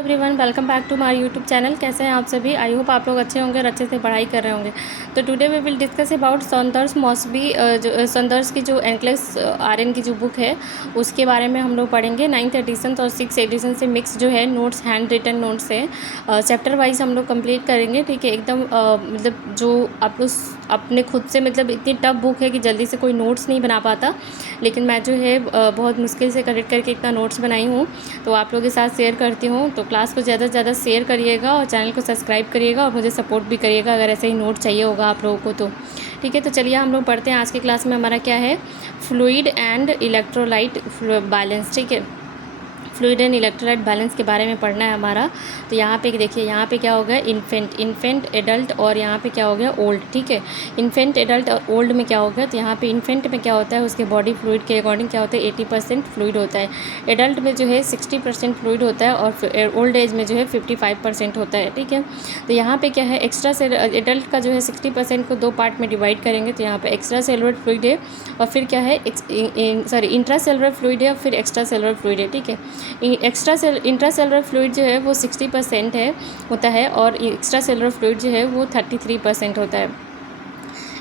Everyone, welcome back to my YouTube channel. कैसे हैं आप सभी? आई होप आप लोग अच्छे होंगे और अच्छे से पढ़ाई कर रहे होंगे। तो today we will discuss about Saunders Mosby, जो सौंदर्स की जो एनक्लेस आर्यन की जो बुक है उसके बारे में हम लोग पढ़ेंगे। 9th एडिशन और 6th एडिशन से मिक्स जो है नोट्स, हैंड रिटन नोट्स है। चैप्टर वाइज हम लोग कंप्लीट करेंगे, ठीक है। एकदम मतलब जो आप लोग अपने खुद से, मतलब इतनी टफ बुक है कि जल्दी से कोई नोट्स नहीं बना पाता, लेकिन मैं जो है बहुत मुश्किल से कलेक्ट करके इतना नोट्स बनाई हूँ, तो आप लोगों के साथ शेयर करती हूँ। तो क्लास को ज़्यादा से ज़्यादा शेयर करिएगा और चैनल को सब्सक्राइब करिएगा और मुझे सपोर्ट भी करिएगा अगर ऐसे ही नोट चाहिए होगा आप लोगों को तो, ठीक है। तो चलिए हम लोग पढ़ते हैं। आज की क्लास में हमारा क्या है, फ्लूइड एंड इलेक्ट्रोलाइट बैलेंस, ठीक है। फ्लूइड एंड इलेक्ट्रोलाइट बैलेंस के बारे में पढ़ना है हमारा। तो यहाँ पे देखिए, यहाँ पे क्या हो गया, इन्फेंट एडल्ट, और यहाँ पे क्या हो गया, ओल्ड, ठीक है। इन्फेंट एडल्ट और ओल्ड में क्या हो गया, तो यहाँ पे इन्फेंट में क्या होता है, उसके बॉडी फ्लूइड के अकॉर्डिंग क्या होता है, 80% फ्लूइड होता है। एडल्ट में जो है 60% फ्लूइड होता है और ओल्ड एज में जो है 55% होता है, ठीक है। तो यहाँ पे क्या है, एक्स्ट्रा सेलुलर, एडल्ट का जो है 60% को दो पार्ट में डिवाइड करेंगे। तो यहाँ पे एक्स्ट्रा सेलुलर फ्लूइड है और फिर क्या है, इंट्रा सेलुलर फ्लूइड है और फिर एक्स्ट्रा सेलुलर फ्लूइड है, ठीक है। इंट्रा सेलुलर फ्लूइड जो है वो 60% है होता है और एक्स्ट्रा सेलुलर फ्लूइड जो है वो 33% होता है।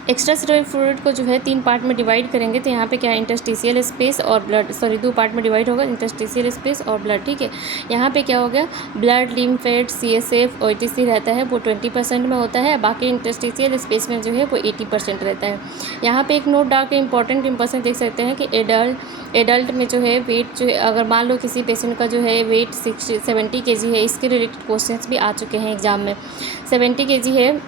एक्स्ट्रा सेलुलर फ्लूइड को जो है 3 पार्ट में डिवाइड करेंगे। तो यहाँ पे क्या है, इंटरस्टिशियल स्पेस और ब्लड, 2 पार्ट में डिवाइड होगा, इंटरस्टिशियल स्पेस और ब्लड, ठीक है। यहाँ पे क्या हो गया, ब्लड, लिम्फेट, CSF और OTC रहता है, वो 20% में होता है। बाकी इंटरस्टिशियल स्पेस में जो है वो 80% रहता है। यहाँ पे एक नोट डाल के इंपॉर्टेंट देख सकते हैं कि एडल्ट में जो है वेट जो है, अगर मान लो किसी पेशेंट का जो है वेट 70 kg है, इसके रिलेटेड क्वेश्चंस भी आ चुके हैं एग्जाम में। 70 kg है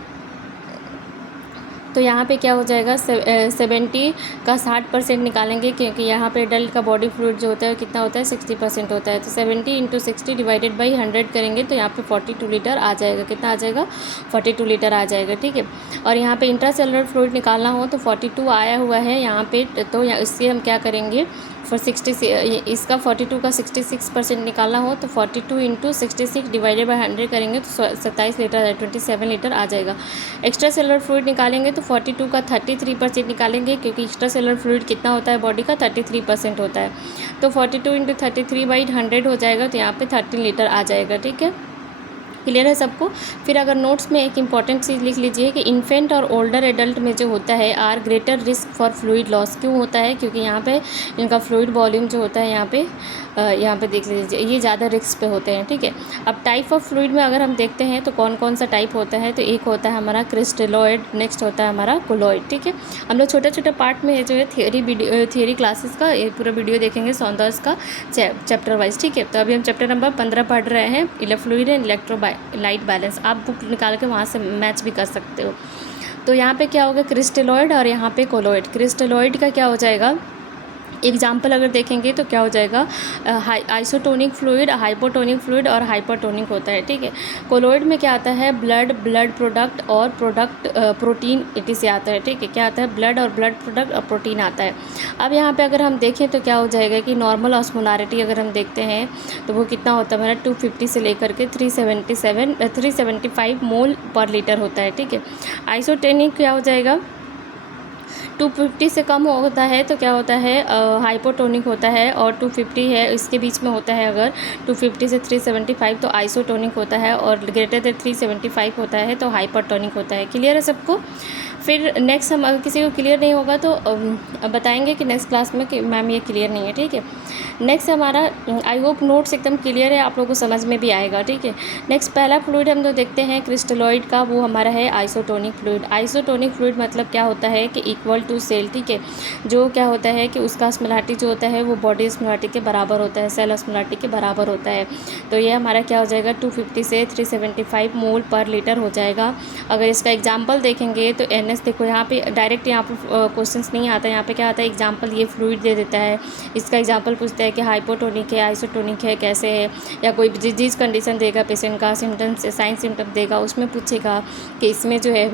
तो यहाँ पे क्या हो जाएगा, 70 का 60% निकालेंगे, क्योंकि यहाँ पे एडल्ट का बॉडी फ्लूइड जो होता है कितना होता है, 60% होता है। तो 70 × 60 डिवाइडेड बाई 100 करेंगे तो यहाँ पे 42 लीटर आ जाएगा। कितना आ जाएगा, 42 लीटर आ जाएगा, ठीक है। और यहाँ पे इंट्रासेलुलर फ्लूइड निकालना हो तो 42 आया हुआ है यहाँ पे, तो इससे हम क्या करेंगे, फॉर 60 इसका 42 का 66% निकालना हो तो 42 × 66 डिवाइडेड बाई 100 करेंगे तो 27 लीटर, 27 लीटर आ जाएगा। एक्स्ट्रा सेलुलर फ्लूइड निकालेंगे तो 42 का 33% निकालेंगे, क्योंकि एक्स्ट्रा सेलुलर फ्लूइड कितना होता है बॉडी का, 33% होता है। तो 42 × 33/100 हो जाएगा, तो यहाँ पे 13 लीटर आ जाएगा, ठीक है। क्लियर है सबको? फिर अगर नोट्स में एक इंपॉर्टेंट चीज़ लिख लीजिए कि इन्फेंट और ओल्डर एडल्ट में जो होता है are greater risk for fluid loss. क्यों होता है, क्योंकि यहाँ पे इनका फ्लूइड वॉल्यूम जो होता है यहाँ पे देख लीजिए, ये ज़्यादा रिस्क पे होते हैं, ठीक है। अब टाइप ऑफ फ्लूइड में अगर हम देखते हैं तो कौन कौन सा टाइप होता है, तो एक होता है हमारा क्रिस्टलॉइड, नेक्स्ट होता है हमारा कोलॉइड, ठीक है। हम लोग छोटे छोटे पार्ट में जो है थियरी क्लासेस का ये पूरा वीडियो देखेंगे सौंदर्स का चैप्टर वाइज, ठीक है। तो अभी हम चैप्टर नंबर 15 पढ़ रहे हैं, फ्लूइड एंड इलेक्ट्रोलाइट बैलेंस। आप बुक निकाल के वहाँ से मैच भी कर सकते हो। तो यहाँ पे क्या होगा, क्रिस्टलॉइड और यहाँ पे कोलॉइड। क्रिस्टलॉइड का क्या हो जाएगा, एग्जाम्पल अगर देखेंगे तो क्या हो जाएगा, आइसोटोनिक फ्लूइड, हाइपोटोनिक फ्लूइड और हाइपरटोनिक होता है, ठीक है। कोलॉइड में क्या आता है, ब्लड प्रोडक्ट और प्रोटीन इटी से आता है, ठीक है। क्या आता है, ब्लड और ब्लड प्रोडक्ट और प्रोटीन आता है। अब यहाँ पे अगर हम देखें तो क्या हो जाएगा कि नॉर्मल ऑस्मोलारिटी अगर हम देखते हैं तो वो कितना होता है हमारा, 250 से लेकर के 375 मोल पर लीटर होता है, ठीक है। आइसोटोनिक क्या हो जाएगा, 250 से कम होता है तो क्या होता है, हाइपोटोनिक होता है, और 250 है इसके बीच में होता है अगर 250 से 375 तो आइसोटोनिक होता है, और ग्रेटर देन 375 होता है तो हाइपरटोनिक होता है। क्लियर है सबको? फिर नेक्स्ट हम, अगर किसी को क्लियर नहीं होगा तो बताएंगे कि नेक्स्ट क्लास में कि मैम ये क्लियर नहीं है, ठीक है। नेक्स्ट हमारा, आई होप नोट्स एकदम क्लियर है, आप लोगों को समझ में भी आएगा, ठीक है। नेक्स्ट पहला फ्लूइड हम जो देखते हैं क्रिस्टलॉइड का, वो हमारा है आइसोटोनिक फ्लूइड। आइसोटोनिक फ्लूइड मतलब क्या होता है कि इक्वल टू सेल, ठीक है। जो क्या होता है कि उसका ऑस्मोलारिटी जो होता है वो बॉडी ऑस्मोलारिटी के बराबर होता है, सेल ऑस्मोलारिटी के बराबर होता है। तो ये हमारा क्या हो जाएगा, 250 से 375 मोल पर लीटर हो जाएगा। अगर इसका एग्जाम्पल देखेंगे तो देखो यहाँ पे डायरेक्ट यहाँ पे क्वेश्चंस नहीं आता, यहाँ पे क्या आता है एग्जांपल, ये फ्लूइड दे देता है, इसका एग्जांपल पूछता है कि हाइपोटोनिक है, आइसोटोनिक है, कैसे है, या कोई डिजीज़ कंडीशन देगा पेशेंट का, सिम्टम्स, साइन सिम्टम देगा, उसमें पूछेगा कि इसमें जो है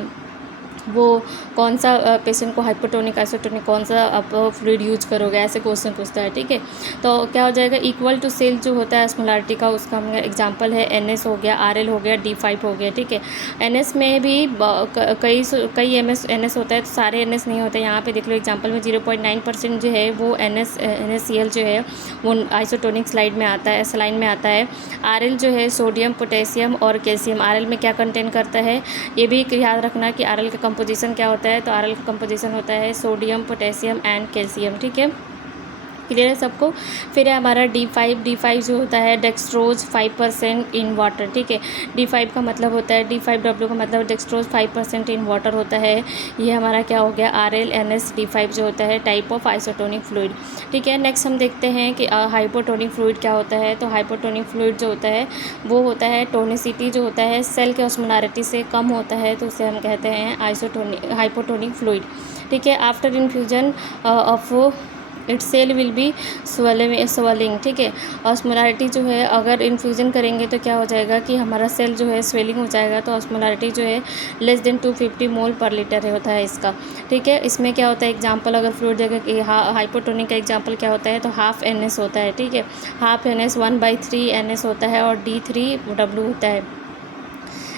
वो कौन सा पेशेंट को हाइपोटोनिक आइसोटोनिक कौन सा आप फ्लूइड यूज करोगे, ऐसे क्वेश्चन पूछता है। ठीक है, तो क्या हो जाएगा, इक्वल टू सेल जो होता है ऑस्मोलारिटी का, उसका एग्जांपल है NS हो गया, RL हो गया, D5 हो गया। ठीक है, NS में भी कई NS होता है, तो सारे NS नहीं होते। यहाँ पे देख लो एग्जांपल में 0.9% जो है वो NaCl जो है वो आइसोटोनिक स्लाइड में आता है, सलाइन में आता है। RL जो है सोडियम, पोटेशियम और कैल्शियम। RL में क्या कंटेन करता है, ये भी याद रखना कि RL का कंपोजिशन क्या होता है। तो RL का कंपोजिशन होता है सोडियम, पोटेशियम एंड कैल्शियम। ठीक है, क्लियर है सबको। फिर है हमारा D5 जो होता है डेक्सट्रोज 5% इन वाटर। ठीक है, D5 का मतलब होता है, D5W का मतलब डेक्सट्रोज 5% इन वाटर होता है। ये हमारा क्या हो गया, RLNS D5 जो होता है टाइप ऑफ आइसोटोनिक फ्लूइड। ठीक है, नेक्स्ट हम देखते हैं कि हाइपोटोनिक फ्लूइड क्या होता है। तो हाइपोटोनिक फ्लूइड जो होता है वो होता है टोनिसिटी जो होता है सेल के ऑस्मोलारिटी से कम होता है, तो उसे हम कहते हैं हाइपोटोनिक फ्लूइड। ठीक है, after infusion of it cell will be swelling. ठीक है, ऑस्मोलारिटी जो है अगर इन्फ्यूज़न करेंगे तो क्या हो जाएगा कि हमारा सेल जो है स्वेलिंग हो जाएगा। तो ऑस्मोलारिटी जो है लेस देन 250 मोल पर लीटर होता है इसका। ठीक है, इसमें क्या होता है, एग्जांपल अगर फ्लूइड देगा कि हाइपोटोनिक का एग्जांपल क्या होता है, तो हाफ NS होता है। ठीक है, हाफ NS 1/3 NS होता है और D3W होता है।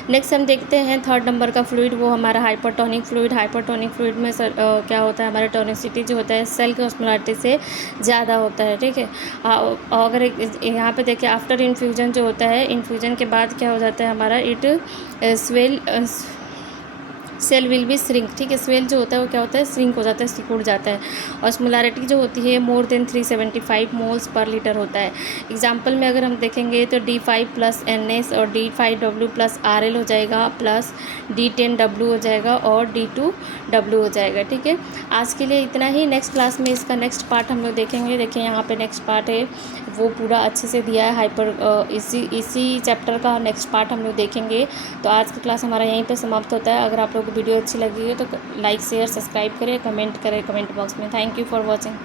नेक्स्ट हम देखते हैं थर्ड नंबर का फ्लूइड, वो हमारा हाइपरटोनिक फ्लूइड। हाइपरटोनिक फ्लूइड में क्या होता है, हमारा टोनिसिटी जो होता है सेल के ऑस्मोलारिटी से ज़्यादा होता है। ठीक है, अगर यहाँ पे देखिए आफ्टर इन्फ्यूजन जो होता है, इन्फ्यूजन के बाद क्या हो जाता है हमारा, सेल विल बी श्रिंक। ठीक है, सेल जो होता है वो क्या होता है, श्रिंक हो जाता है, सिकुड़ जाता है। ऑस्मोलारिटी जो होती है more than 375 moles per litre होता है। एग्जांपल में अगर हम देखेंगे तो D5 + NS और D5W + RL हो जाएगा, प्लस D10W हो जाएगा और D2W हो जाएगा। ठीक है, आज के लिए इतना ही। नेक्स्ट क्लास में इसका नेक्स्ट पार्ट हम लोग देखेंगे। देखिए यहाँ पे नेक्स्ट पार्ट है, वो पूरा अच्छे से दिया है इसी चैप्टर का नेक्स्ट पार्ट हम लोग देखेंगे। तो आज की क्लास हमारा यहीं पे समाप्त होता है। अगर आप लोग को वीडियो अच्छी लगी है तो लाइक शेयर सब्सक्राइब करें, कमेंट करें कमेंट बॉक्स में। Thank you for watching.